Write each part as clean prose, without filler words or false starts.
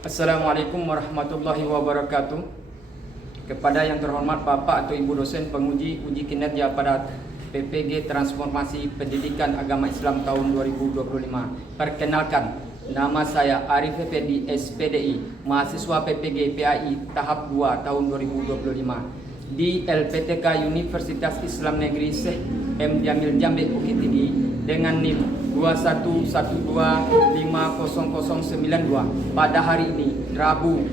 Assalamualaikum warahmatullahi wabarakatuh. Kepada yang terhormat Bapak atau Ibu dosen penguji uji kinerja pada PPG Transformasi Pendidikan Agama Islam tahun 2025. Perkenalkan, nama saya Arif Effendi SPDI, mahasiswa PPG PAI tahap 2 tahun 2025 di LPTK Universitas Islam Negeri Syekh M. Jamil Jambe Bukit Tinggi dengan NIM 211250092 pada hari ini, Rabu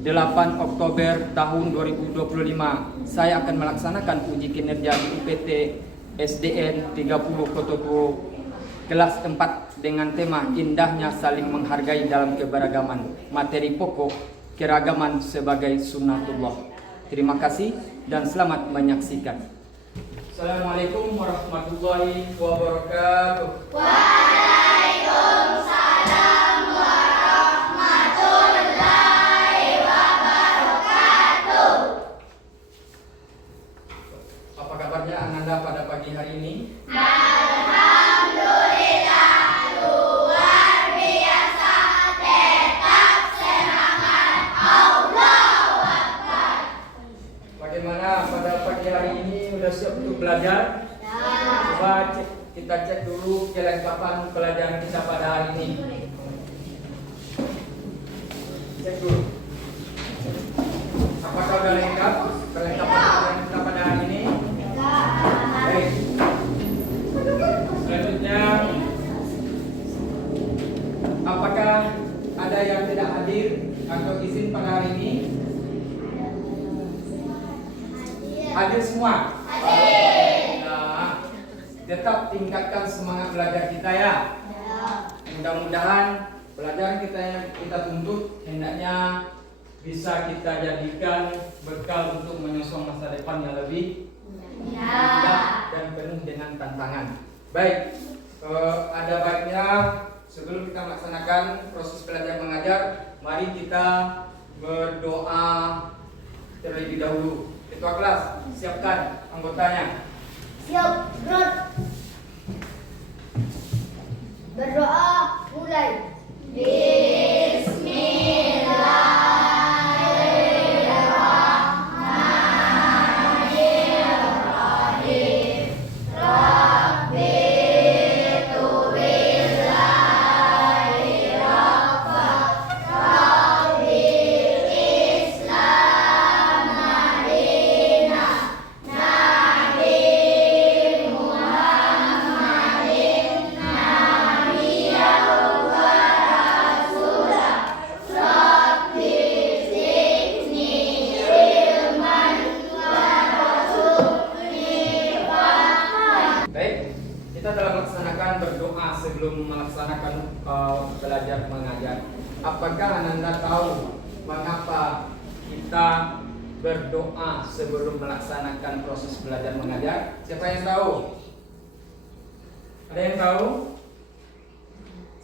8 Oktober tahun 2025. Saya akan melaksanakan uji kinerja di UPT SDN 30 Kototuo kelas 4 dengan tema Indahnya Saling Menghargai dalam Keberagaman. Materi pokok keragaman sebagai sunnatullah. Terima kasih dan selamat menyaksikan. Assalamualaikum warahmatullahi wabarakatuh. Waalaikumsalam warahmatullahi wabarakatuh. Apa kabarnya Anda pada pagi hari ini? Alhamdulillah, luar biasa, tetap semangat, Allahu Akbar. Bagaimana pada pagi hari ini? Sudah siap untuk belajar? Coba kita cek dulu kelengkapan pelajaran kita pada hari ini. Cek dulu. Apakah sudah lengkap perlengkapan pelajaran kita pada hari ini? Baik. Selanjutnya, apakah ada yang tidak hadir atau izin pada hari ini? Hadir semua? Nah, tetap tingkatkan semangat belajar kita ya. Mudah-mudahan pelajaran kita yang kita tuntut hendaknya bisa kita jadikan bekal untuk menyongsong masa depan yang lebih indah dan penuh dengan tantangan. Baik, ada baiknya sebelum kita melaksanakan proses belajar mengajar, mari kita berdoa terlebih dahulu. Ketua kelas, siapkan anggotanya. Siap, Bro. Berdoa mulai. Bismillahirrahmanirrahim. Rabbi tubillahi rafa. Rabbi Islam Madinah. Nabi Muhammadin Nabiya wa Rasulah. Rabbi zidni ilman warzuqni fahman. Baik, kita telah melaksanakan berdoa sebelum melaksanakan belajar mengajar. Apakah Anda tahu mengapa kita berdoa sebelum melaksanakan proses belajar mengajar? Siapa yang tahu? Ada yang tahu?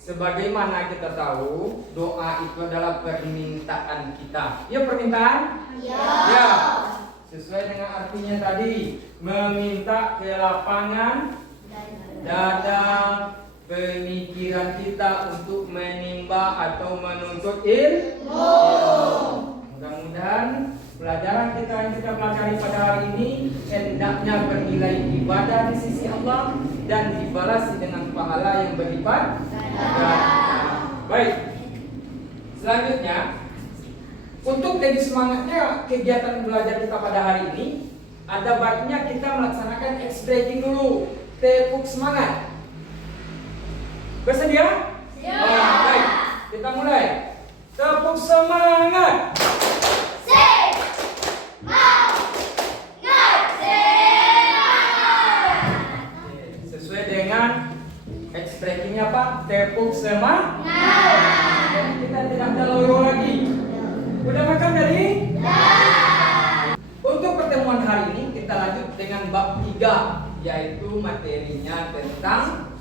Sebagaimana kita tahu, doa itu adalah permintaan kita. Ya, permintaan? Ya. Sesuai dengan artinya tadi, meminta ke lapangan dada pemikiran kita untuk menimba atau menuntut ilmu. Mudah-mudahan pelajaran kita yang kita pelajari pada hari ini hendaknya bernilai ibadah di sisi Allah dan dibalas dengan pahala yang berlipat ganda. Baik. Selanjutnya, untuk jadi semangatnya kegiatan belajar kita pada hari ini, ada baiknya kita melaksanakan expression dulu, tepuk semangat. Bersedia? Siap. Baik, kita mulai. Tepuk semangat. Sesuai dengan ekspresinya Pak, tepuk semangat. Jadi kita tidak ada loyo lagi. Udah makan tadi? Untuk pertemuan hari ini kita lanjut dengan bab 3, yaitu materinya tentang,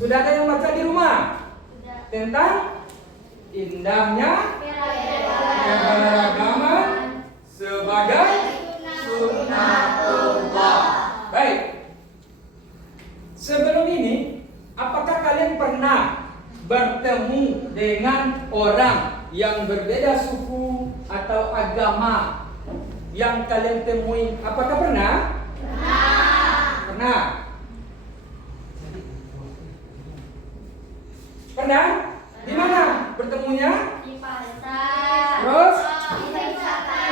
sudah ada yang baca di rumah? Tentang indahnya keberagaman sebagai sunnatullah. Baik. Sebelum ini, apakah kalian pernah bertemu dengan orang yang berbeda suku atau agama yang kalian temui. Apakah pernah? Pernah. Pernah? Di mana bertemunya? Di pasar. Terus? Di wisata.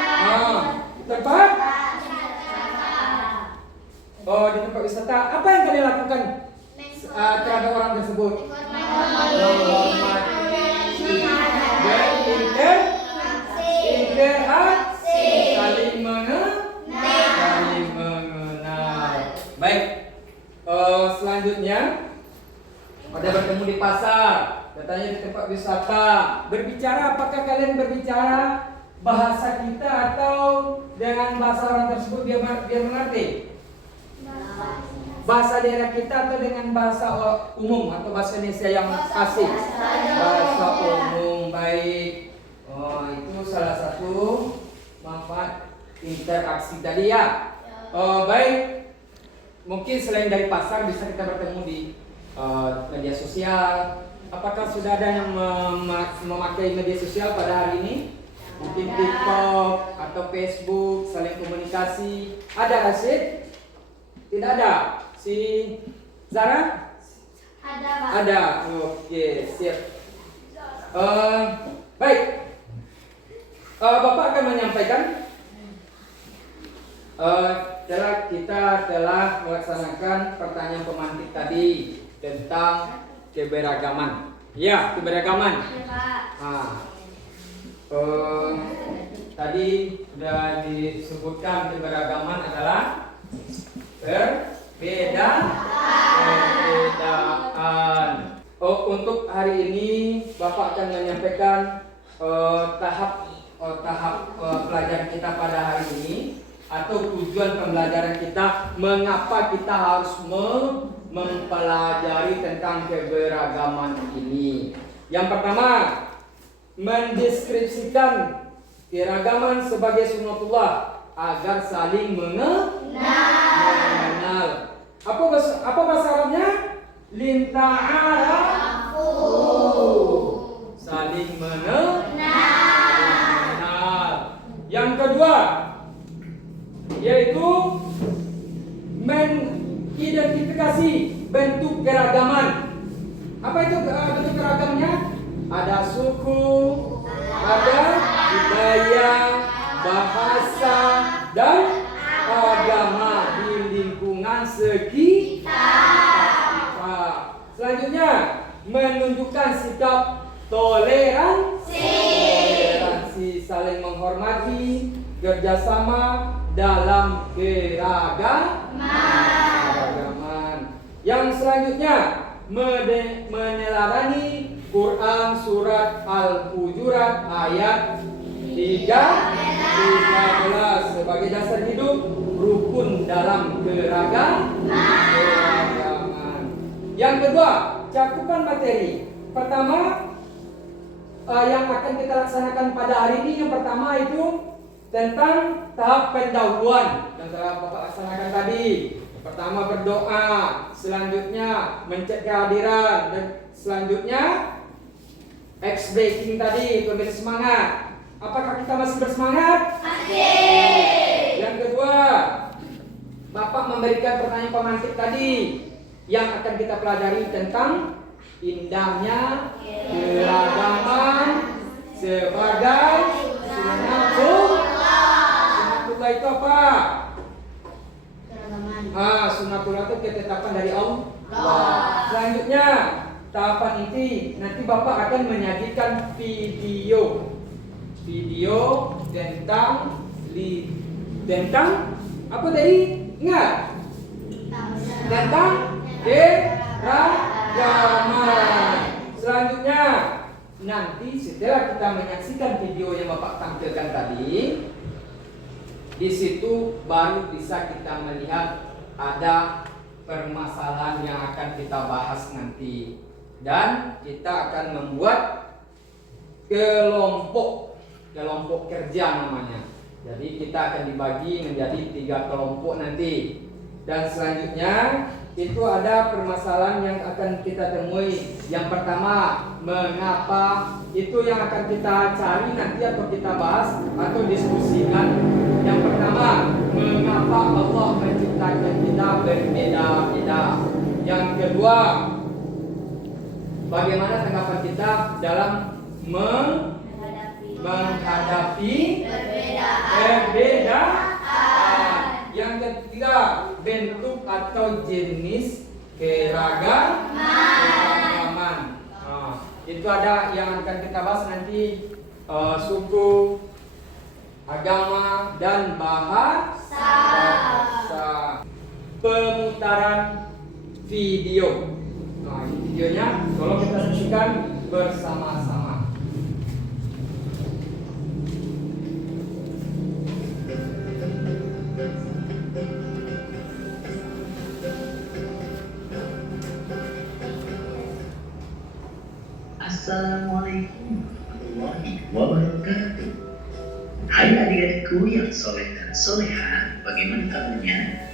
Tempat? Wisata. Oh, di tempat wisata. Apa yang kalian lakukan terhadap orang tersebut? Berinteraksi, saling mengenal. Baik. Selanjutnya ada bertemu di pasar, katanya di tempat wisata. Berbicara, apakah kalian berbicara bahasa kita atau dengan bahasa orang tersebut biar mengerti? Bahasa daerah kita atau dengan bahasa umum atau bahasa Indonesia yang asing? Bahasa umum. Baik. Oh, itu salah satu manfaat interaksi tadi ya. Baik. Mungkin selain dari pasar bisa kita bertemu di media sosial. Apakah sudah ada yang memakai media sosial pada hari ini? Mungkin TikTok atau Facebook, saling komunikasi. Ada Rasid? Tidak ada. Si Zara? Ada, Pak. Ada. Oke, siap. Baik. Bapak akan menyampaikan. Kita telah melaksanakan pertanyaan pemantik tadi tentang keberagaman. Ya, keberagaman. Ya, Pak. Tadi sudah disebutkan keberagaman adalah perbedaan. Untuk hari ini Bapak akan menyampaikan tahap pelajaran kita pada hari ini atau tujuan pembelajaran kita, mengapa kita harus mempelajari tentang keberagaman ini. Yang pertama, mendeskripsikan keragaman sebagai sunnatullah agar saling mengenal. Apa bahasa Arabnya? Linta'arafu. Saling mengenal. Yang kedua, yaitu mengidentifikasi bentuk keragaman. Apa itu bentuk keragamnya? Ada suku, ada budaya, bahasa, dan agama di lingkungan sekitar. Selanjutnya, menunjukkan sikap toleransi, saling menghormati, kerjasama dalam keragaman. Yang selanjutnya, meneladani Quran surat Al-Hujurat ayat 13 sebagai dasar hidup rukun dalam keragaman. Yang kedua, cakupan materi. Pertama, yang akan kita laksanakan pada hari ini, yang pertama itu tentang tahap pendahuluan yang telah Bapak laksanakan tadi. Pertama berdoa, selanjutnya mencek kehadiran, dan selanjutnya ice breaking tadi, memberi semangat. Apakah kita masih bersemangat? Masih. Yang kedua, Bapak memberikan pertanyaan pemantik tadi yang akan kita pelajari tentang indahnya keragaman sebagai sunnatullah. Itu apa? Sunnatullah itu ketetapan dari Allah. Selanjutnya, tahapan inti, nanti Bapak akan menyajikan video tentang apa tadi? Ingat? Tentang keragaman. Selanjutnya, nanti setelah kita menyaksikan video yang Bapak tampilkan tadi, di situ baru bisa kita melihat ada permasalahan yang akan kita bahas nanti, dan kita akan membuat kelompok kerja namanya. Jadi kita akan dibagi menjadi 3 kelompok nanti, dan selanjutnya itu ada permasalahan yang akan kita temui. Yang pertama, mengapa, itu yang akan kita cari nanti atau kita bahas atau diskusikan. Yang pertama, mengapa Allah menciptakan kita berbeda-beda. Yang kedua, bagaimana tanggapan kita dalam menghadapi perbedaan. Yang ketiga, bentuk atau jenis keragaman. Itu ada yang akan kita bahas nanti, suku, agama, dan bahasa. Pemutaran video. Nah, ini videonya, tolong kita saksikan bersama-sama. Assalamualaikum warahmatullahi wabarakatuh. Hai adik-adikku yang soleh dan soleha, bagaimana kabarnya?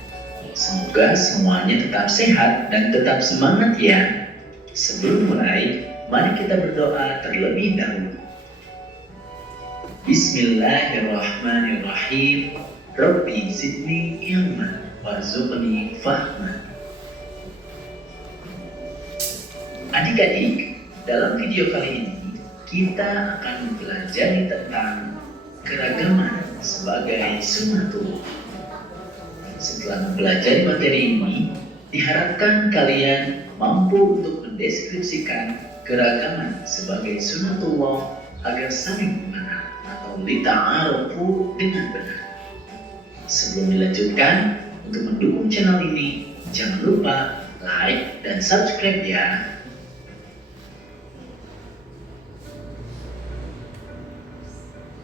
Semoga semuanya tetap sehat dan tetap semangat ya. Sebelum mulai, mari kita berdoa terlebih dahulu. Bismillahirrahmanirrahim. Rabbi zidni ilman warzuqni fahman. Adik-adik, dalam video kali ini, kita akan mempelajari tentang keragaman sebagai sunnatullah. Setelah mempelajari materi ini, diharapkan kalian mampu untuk mendeskripsikan keragaman sebagai sunnatullah agar saling mengenal atau lita'arufu dengan benar. Sebelum dilanjutkan, untuk mendukung channel ini, jangan lupa like dan subscribe ya.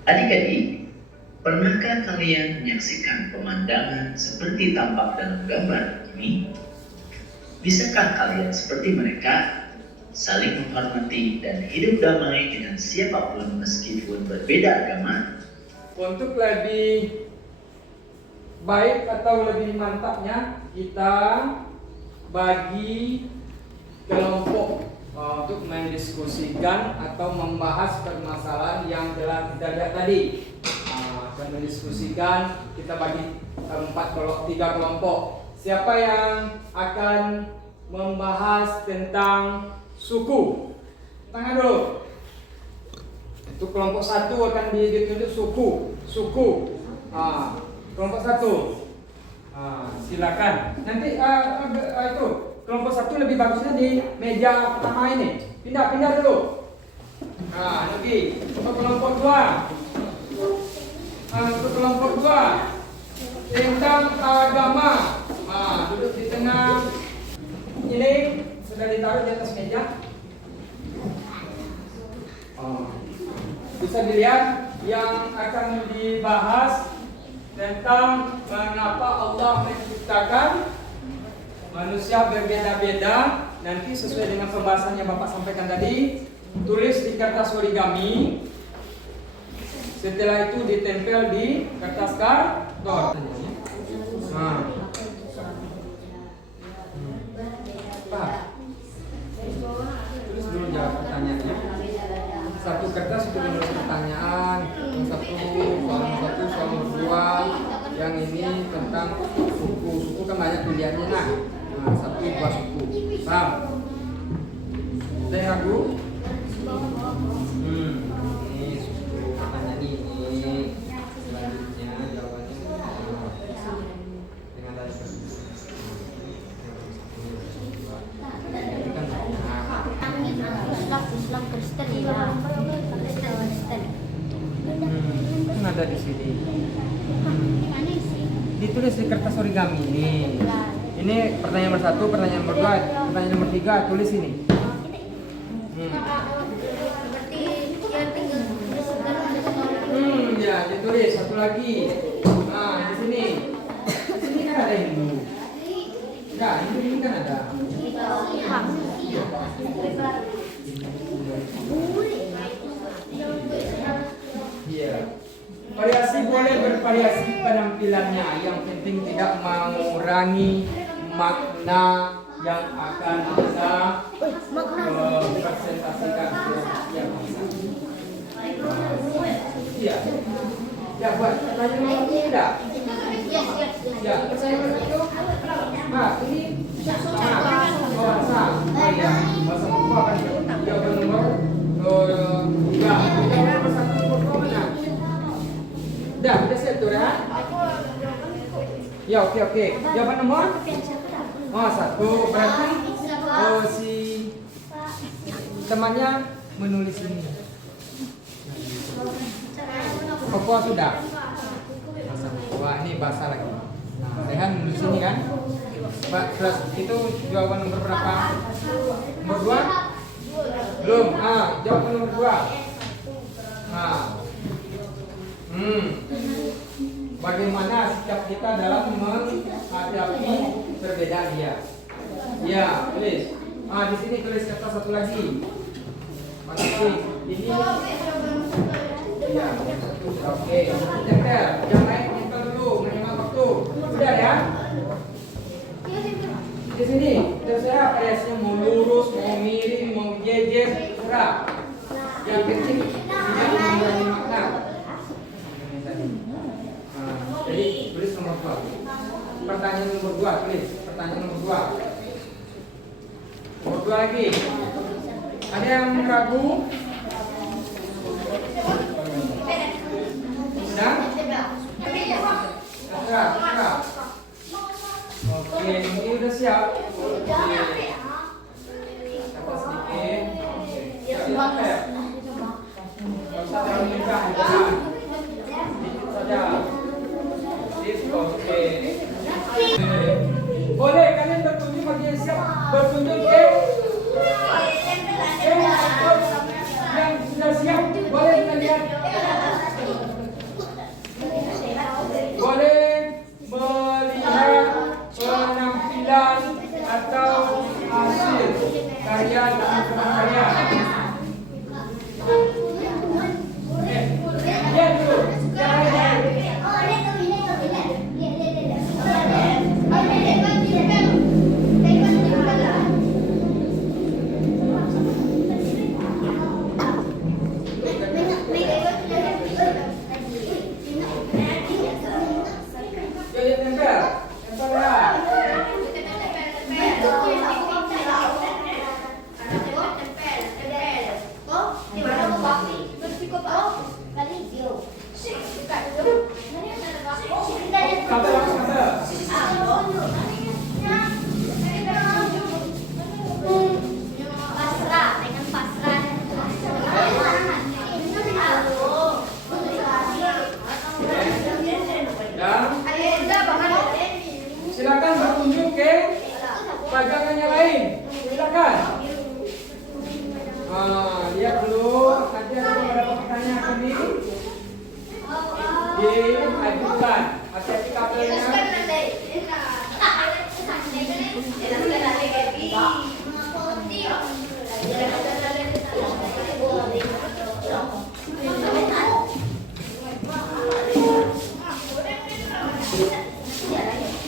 Adik-adik, pernahkah kalian menyaksikan pemandangan seperti tampak dalam gambar ini? Bisakah kalian seperti mereka, saling menghormati dan hidup damai dengan siapapun meskipun berbeda agama? Untuk lebih baik atau lebih mantapnya, kita bagi kelompok untuk mendiskusikan atau membahas permasalahan yang telah kita lihat tadi. Dan mendiskusikan, kita bagi tiga kelompok. Siapa yang akan membahas tentang suku? Tangan dulu. Untuk kelompok satu akan ditunjuk suku. Kelompok satu. Silakan. Nanti itu kelompok satu lebih bagusnya di meja pertama ini. Pindah dulu. Nanti untuk kelompok dua. Untuk kelompok dua tentang agama. Duduk di tengah. Ini sudah ditaruh di atas meja. Bisa dilihat yang akan dibahas tentang mengapa Allah menciptakan manusia berbeda-beda. Nanti sesuai dengan pembahasan yang Bapak sampaikan tadi, tulis di kertas origami. Setelah itu ditempel di kertas karton. Pak, tulis dulu jawab pertanyaannya. Satu kertas untuk menulis pertanyaan, yang satu soal nomor 2, yang ini tentang suku kan banyak pilihannya satu dua suku. Paham? Saya ragu. Ini suku pertanyaan ini. Selanjutnya jawabannya dengan tadi Islam Kristen ya. Kristen. Kan ada di sini. Ditulis di kertas origami ini. Ini pertanyaan nomor 1, pertanyaan nomor 2, pertanyaan nomor 3, tulis ini. Berarti ya tinggal Ya, ditulis satu lagi. Di sini. Di sini kan ada Hindu. Enggak, Hindu ini kan ada. Iya. Variasi boleh bervariasi penampilannya, yang penting tidak mengurangi makna makna yang akan kita presentasikan yang bisa. Iya. Ya, buat pertanyaan tidak? Ya, pertanyaan itu. Nah, ini bahasa. Ya, bahasa apa kan? Jawaban nomor 2. Jawaban nomor 1 nomor mana? Udah siap tuh ya? Ya, oke. Jawaban nomor? 1. Berarti si temannya menulis ini. Papua sudah. Wah, ini bahasa lagi. Nah, Rehan menulis ini kan? Terus itu jawaban nomor berapa? Nomor 2? Belum. Jawaban nomor 2. Bagaimana sikap kita dalam menghadapi perbedaan dia? Ya, tulis. Di sini tulis kata satu lagi. Mana tulis? Ini. Ya. Oke. Tempel. Yang lain tempel dulu. Menghemat waktu. Sudah ya? Di sini terserah variasinya mau lurus, mau miring, mau jejer, terserah. Yang penting dia mengurangi makna. Jadi tulis nomor 2. Pertanyaan nomor 2 tulis. Pertanyaan nomor 2. Nomor 2 lagi. Ada yang ragu? Sudah? Sudah. Oke, ini udah siap. Kata sedikit. Siap ya? Gak usah terlalu mudah. Sedikit saja. Oke. Boleh kalian berkunjung bagi yang siap berkunjung ke yang sudah siap. Boleh kalian boleh melihat penampilan atau hasil karya teman-teman kalian. Ya dulu. Silakan berkunjung ke pajangan yang lain. Silakan. Lihat dulu. Nanti ada beberapa pertanyaan ini. Diajukan. Hati-hati kabelnya.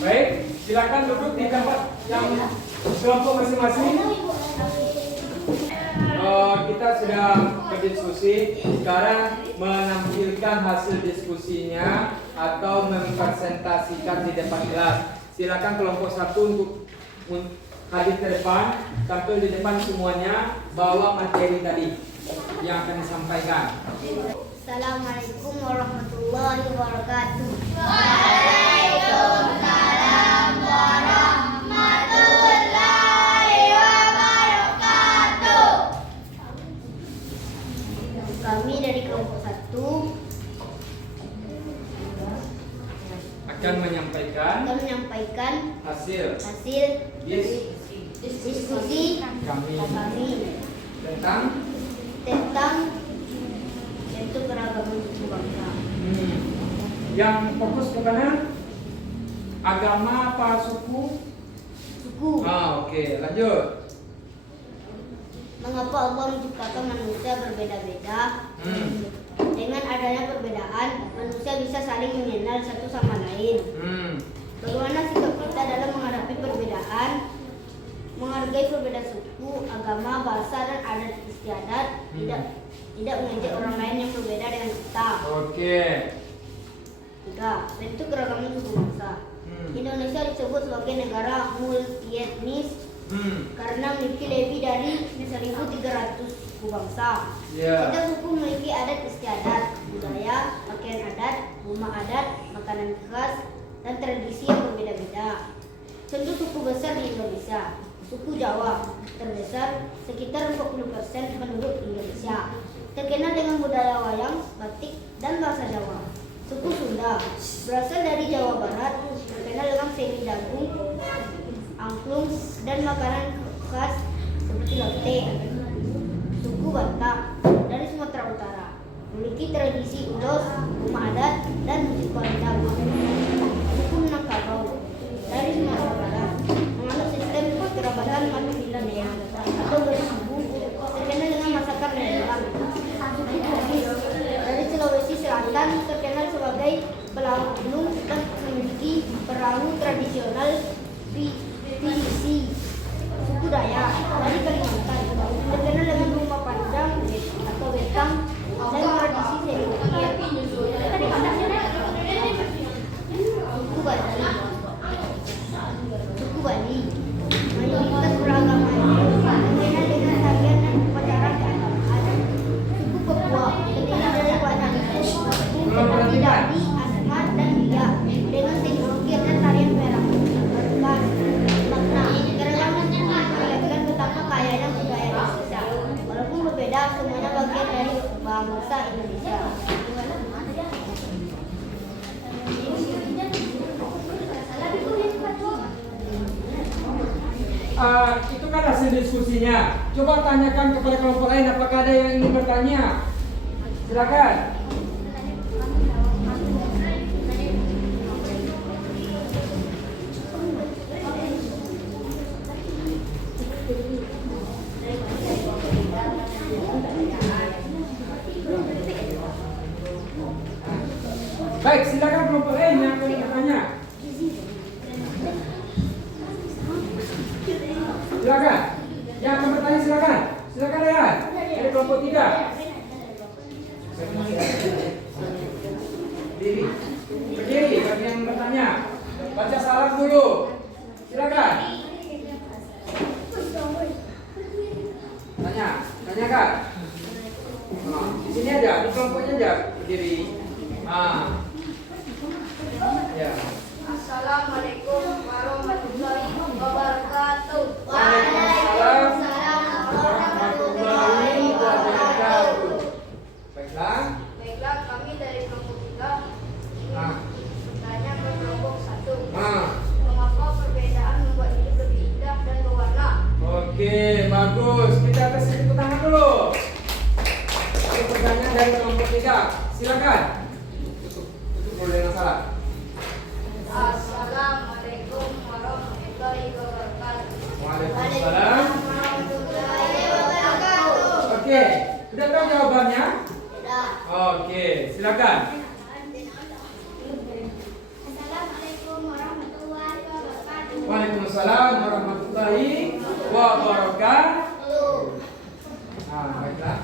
Baik, silakan duduk di tempat yang kelompok masing-masing. Kita sudah berdiskusi. Sekarang menampilkan hasil diskusinya atau mempresentasikan di depan kelas. Silakan kelompok 1 untuk hadir ke depan, tampil di depan semuanya, bawa materi tadi yang akan disampaikan. Assalamualaikum warahmatullahi wabarakatuh. Waalaikumsalam warahmatullahi wabarakatuh. Kami dari kelompok 1 Akan menyampaikan hasil diskusi kami tentang yaitu keragaman suku bangsa. Yang fokus kepada agama apa suku? Oke, lanjut. Mengapa Allah menciptakan manusia berbeda-beda? Dengan adanya perbedaan, manusia bisa saling mengenal satu sama lain. Bagaimana sikap kita dalam menghadapi perbedaan, menghargai perbedaan suku, agama, bahasa, dan adat istiadat, tidak mengejek orang lain yang berbeda dengan kita. Oke. 3. Bentuk keragaman suku bangsa. Indonesia disebut sebagai negara multietnis karena memiliki lebih dari 1.300 suku bangsa. Ya. Setiap suku memiliki adat istiadat, budaya, pakaian adat, rumah adat, makanan khas, dan tradisi yang berbeda-beda. Contoh suku besar di Indonesia, suku Jawa terbesar sekitar 40% penduduk Indonesia, terkenal dengan budaya wayang, batik, dan bahasa Jawa. Suku Sunda berasal dari Jawa Barat, terkenal dengan seni dagung, angklung, dan makanan khas seperti lote. Suku Batak dari Sumatera Utara memiliki tradisi ulos, rumah adat, dan musik kondang. Suku Minangkabau dari Sumatera Barat menganut sistem kerabatan matrilineal atau bersuku, terkenal dengan masakan Lembang. Suku Bugis dari Sulawesi Selatan terkenal sebagai pelaut gunung dan memiliki perahu tradisional PVC. Suku Dayak dari Kalimantan terkenal dengan rumah panjang atau betang dan tradisi seni ukir. Suku Bali mayoritas beragama terkenal dengan tarian dan upacara adat. Suku Papua terdiri dari banyak suku seperti Dadi, Asmat, dan Bia dengan seni ukir dan tarian perak. Makna keragaman suku memperlihatkan betapa kayanya budaya Indonesia. Walaupun berbeda, semuanya bagian dari bangsa Indonesia. Itu kan hasil diskusinya. Coba tanyakan kepada kelompok lain apakah ada yang ingin bertanya. Silakan. Baik, silakan kelompok lain yang akan bertanya. Silakan. Yang akan bertanya silakan. Silakan lihat. Dari kelompok 3. Berdiri bagi yang bertanya. Baca salam dulu. Silakan. Tanyakan. Di sini aja, di kelompoknya aja berdiri. Ya. Assalamualaikum warahmatullahi wabarakatuh. Waalaikumsalam warahmatullahi wabarakatuh. Baiklah. Baiklah, kami dari kelompok 3 bertanya ke kelompok 1. Ah. Mengapa perbedaan membuat hidup lebih indah dan berwarna? Oke, bagus. Kita kasih tepuk tangan dulu. Ini pertanyaan dari kelompok 3. Silakan. Tutup boleh yang salah. Assalamualaikum warahmatullahi wabarakatuh. Waalaikumsalam. warahmatullahi wabarakatuh. Oke, sudah tahu jawabannya? Sudah. Oke, silakan. Assalamualaikum warahmatullahi wabarakatuh. Waalaikumsalam warahmatullahi wabarakatuh. Baiklah.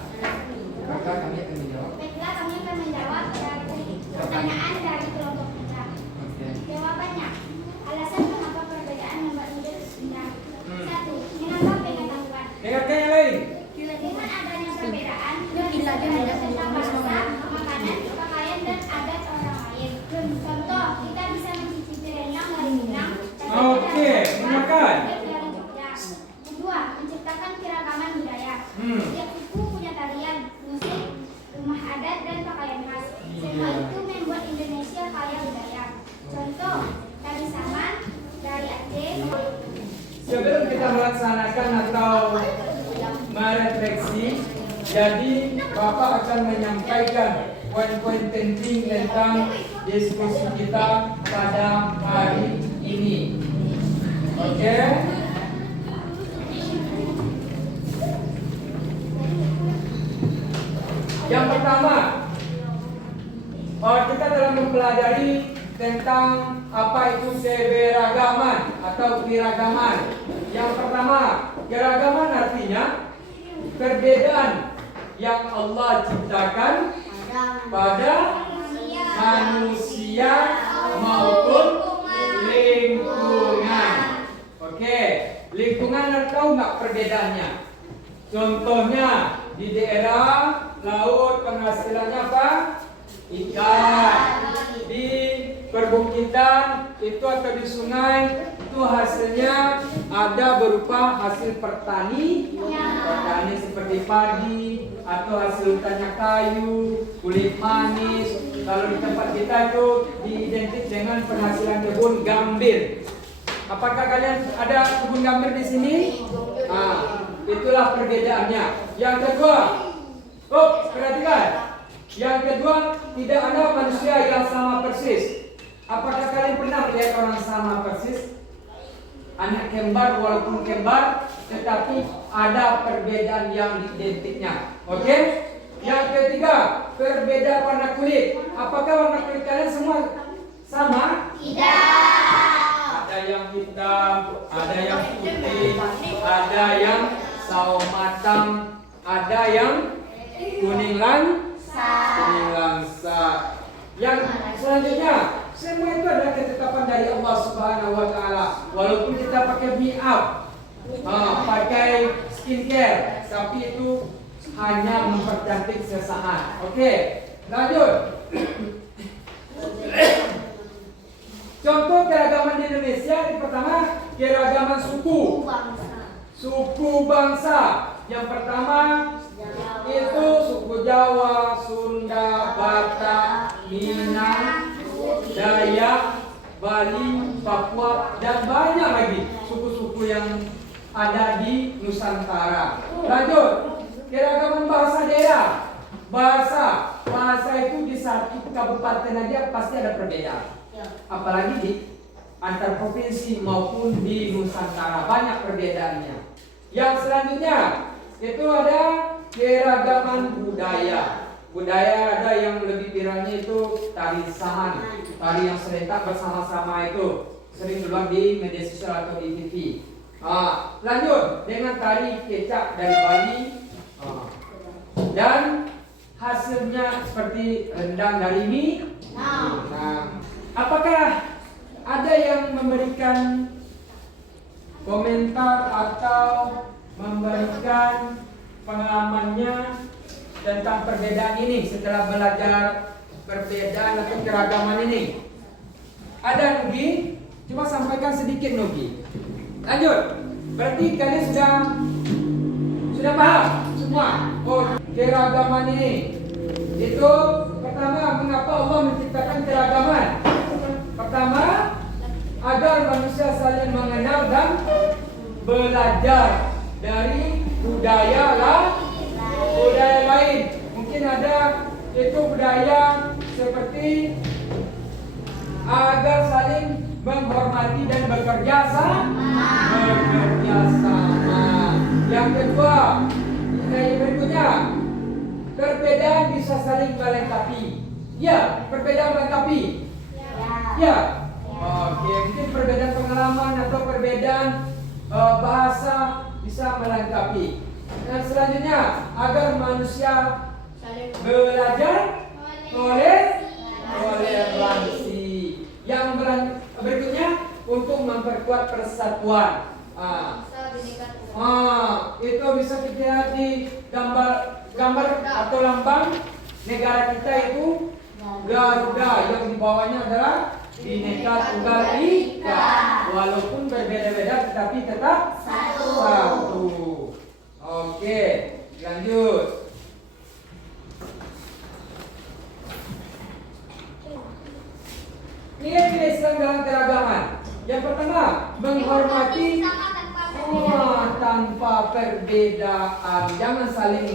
Baiklah, kami akan menjawab. Baiklah, kami akan menjawab pertanyaan dari kelompok 3. Oke. Jawabannya, alasan mengapa perbedaan membuat hidup indah. 1. Mengapa pengetahuan? Dengarkan yang lain. Dengan adanya perbedaan, kita belajar tentang bahasa, makanan, pakaian, dan adat orang lain. Contoh, kita bisa mencicipi rendang dari Minang. Oke, silakan. Dari Jogja. 2. Menciptakan keragaman budaya. Hmm. Setiap suku punya tarian, musik, rumah adat, dan pakaian khas. Semua Iya. itu membuat Indonesia kaya budaya. Contoh, tari saman dari Aceh. Sebelum kita melaksanakan atau merefleksi, jadi Bapak akan menyampaikan poin-poin penting tentang diskusi kita pada hari ini. Oke? Yang pertama, kita dalam mempelajari tentang apa itu keberagaman atau keragaman. Yang pertama, keragaman artinya perbedaan yang Allah ciptakan pada manusia maupun lingkungan. Oke, lingkungan tahu nggak perbedaannya? Contohnya di daerah laut penghasilannya apa? Ikan. Di perbukitan itu atau di sungai itu hasilnya ada berupa hasil pertani seperti padi atau hasil hutannya kayu, kulit manis. Kalau di tempat kita itu diidentik dengan penghasilan kebun gambir. Apakah kalian ada kebun gambir di sini? Itulah perbedaannya. Yang kedua, perhatikan. Yang kedua, tidak ada manusia yang sama persis. Apakah kalian pernah melihat orang sama persis? Anak kembar walaupun kembar, tetapi ada perbedaan yang identiknya. Oke? Yang ketiga, perbedaan warna kulit. Apakah warna kulit kalian semua sama? Tidak. Ada yang hitam, ada yang putih, ada yang sawo matang, ada yang kuning langsa. Yang selanjutnya, semua itu adalah ketetapan dari Allah Subhanahu wa taala. Walaupun kita pakai make up, pakai skincare, tapi itu hanya mempercantik sesaat. Oke, lanjut. Contoh keragaman di Indonesia, yang pertama keragaman suku. Suku bangsa. Yang pertama itu suku Jawa, Sunda, Batak, Minang, Dayak, Bali, Papua, dan banyak lagi suku-suku yang ada di Nusantara. Lanjut, keragaman bahasa daerah. Bahasa itu di satu kabupaten aja pasti ada perbedaan. Apalagi di antar provinsi maupun di Nusantara banyak perbedaannya. Yang selanjutnya itu ada keragaman budaya. Budaya ada yang lebih viralnya itu tari saman, tari yang serentak bersama-sama itu sering keluar di media sosial atau di TV. Lanjut dengan tari kecak dari Bali, dan hasilnya seperti rendang dari Minang. Apakah ada yang memberikan komentar atau memberikan pengalamannya tentang perbedaan ini setelah belajar perbedaan atau keragaman ini? Ada Nugi? Cuma sampaikan sedikit Nugi. Lanjut. Berarti kalian sudah paham semua keragaman ini. Itu pertama, mengapa Allah menciptakan keragaman? Pertama, agar manusia saling mengenal dan belajar dari budaya lain. Mungkin ada itu budaya seperti agar saling menghormati dan bekerja sama. Yang kedua, yang berikutnya, perbedaan bisa saling melengkapi. Ya, perbedaan melengkapi. Ya. Oke, mungkin perbedaan pengalaman atau perbedaan bahasa bisa melengkapi. Dan selanjutnya, agar manusia belajar toleransi. Yang berikutnya untuk memperkuat persatuan. Itu bisa kita lihat di gambar atau lambang negara kita itu Garuda, yang di bawahnya adalah Bhinneka Tunggal Ika. Walaupun berbeda-beda tetapi tetap satu. Oke, lanjut. Nilai-nilai Islam dalam keragaman. Yang pertama, menghormati tanpa perbedaan. Jangan saling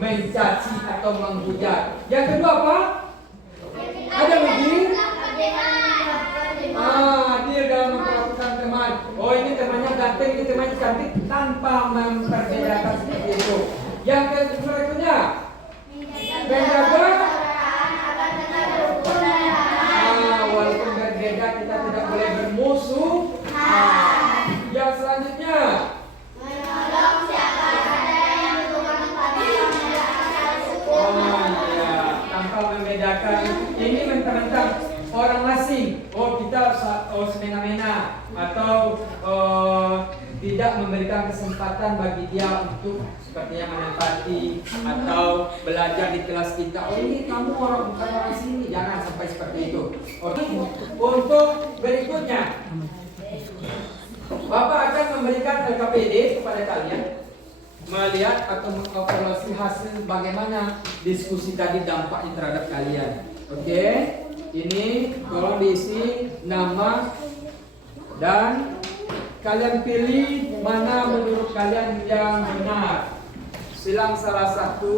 mencaci atau menghujat. Yang kedua apa? Ada begini? Dia dalam memperlakukan teman. Oh, ini temannya ganteng, ini temannya cantik, tanpa memperbedakan seperti itu. Yang berikutnya, menjaga walaupun orang asing, kita semena-mena atau tidak memberikan kesempatan bagi dia untuk sepertinya menempati atau belajar di kelas kita. Ini kamu bukan orang sini, jangan sampai seperti itu. Untuk berikutnya, Bapak akan memberikan LKPD kepada kalian, melihat atau mengevaluasi hasil bagaimana diskusi tadi dampaknya terhadap kalian. Oke, ini tolong diisi nama dan kalian pilih mana menurut kalian yang benar. Silang salah satu.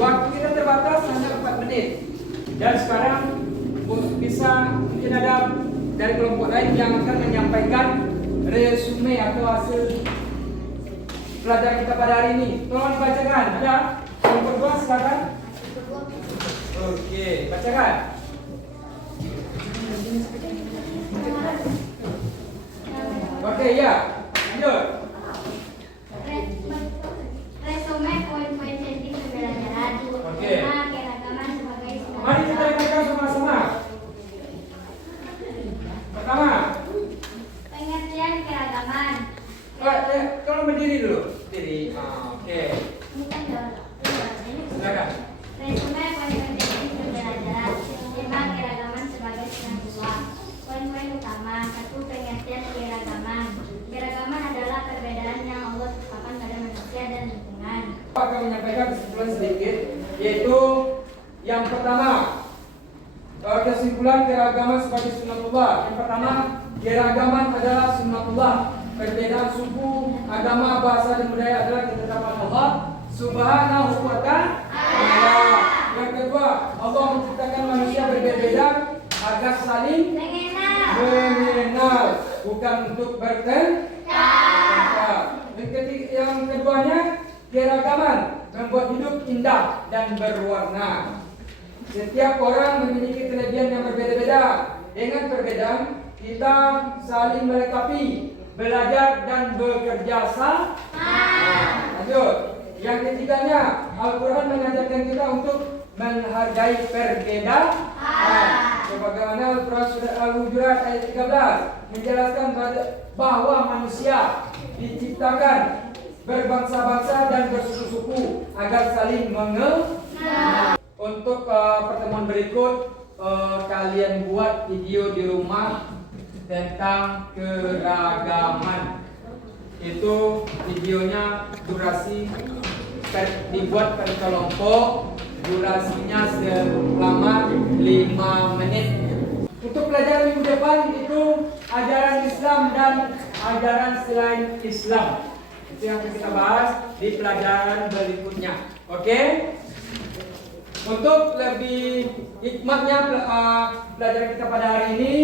Waktu kita terbatas hanya 4 menit. Dan sekarang bisa mungkin ada dari kelompok lain yang akan menyampaikan resume atau hasil pelajaran kita pada hari ini. Tolong dibacakan. Ada kelompok 2, silakan. Oke, bacakan. Oke, ya. Lanjut. Resume poin-poin penting pembelajaran. Oke. Keragaman sebagai Mari kita renungkan sama-sama. Pertama, pengertian keragaman. tolong berdiri dulu. Berdiri. Oke. Silakan. Resume poin-poin penting pembelajaran. 5. Keragaman sebagai sinambula. Poin-poin utama. 1. Pengertian keragaman. Keragaman adalah perbedaan yang Allah ciptakan pada manusia dan lingkungan. Pak akan menyampaikan kesimpulan sedikit, yaitu yang pertama, kesimpulan keragaman sebagai sunnatullah. Yang pertama, keragaman adalah sunnatullah. Perbedaan suku, agama, bahasa dan budaya adalah ketetapan Allah Subhanahu wa ta'ala. Yang kedua, Allah menciptakan manusia berbeda-beda agar saling mengenal, bukan untuk bertengkar. Yang keduanya, keragaman membuat hidup indah dan berwarna. Setiap orang memiliki kelebihan yang berbeda-beda. Dengan perbedaan, kita saling melengkapi, belajar dan bekerja sama. Lanjut. Yang ketiganya, Al-Quran mengajarkan kita untuk menghargai perbedaan. Sebagaimana Al-Quran Surah Al-Hujurat ayat 13 menjelaskan bahwa manusia diciptakan berbangsa-bangsa dan bersuku-suku agar saling mengenal. Untuk pertemuan berikut, kalian buat video di rumah tentang keragaman. Itu videonya durasi dibuat per kelompok, durasinya selama 5 menit. Untuk pelajaran minggu depan itu ajaran Islam dan ajaran selain Islam. Itu yang kita bahas di pelajaran berikutnya. Oke? Untuk lebih hikmatnya pelajaran kita pada hari ini,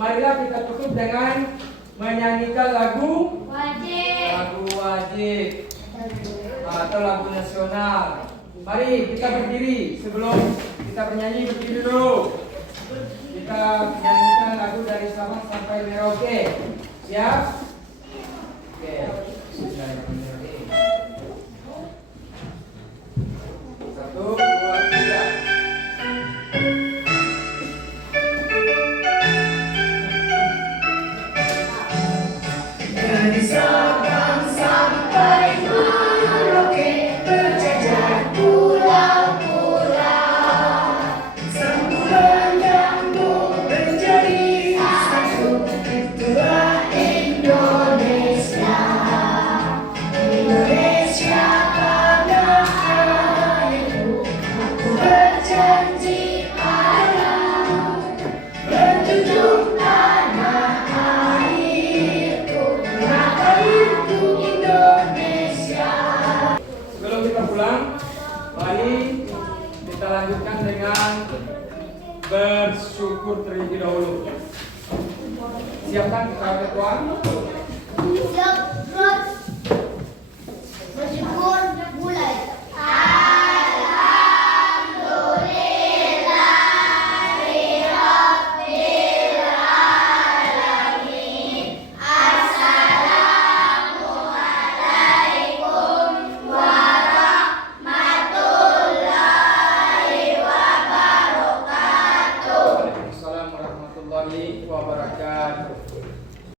marilah kita tutup dengan menyanyikan lagu wajib atau lagu nasional. Mari kita berdiri sebelum kita bernyanyi, berdiri dulu. Kita menyanyikan lagu dari Sabang sampai Merauke. Siap? Oke. Satu, dua, tiga. Dari Sabang sampai Merauke, berjajar pulau-pulau, sambutan nyambung menjadi satu, itulah Indonesia. Indonesia tanah airku, aku berjanji padamu, menjunjung tanah airku, maka itu Indonesia. Sebelum kita pulang, mari kita lanjutkan dengan bersyukur terlebih dahulu. Siapkan ketua. Siap, Bros. Bersyukur mulai. warahmatullahi wabarakatuh.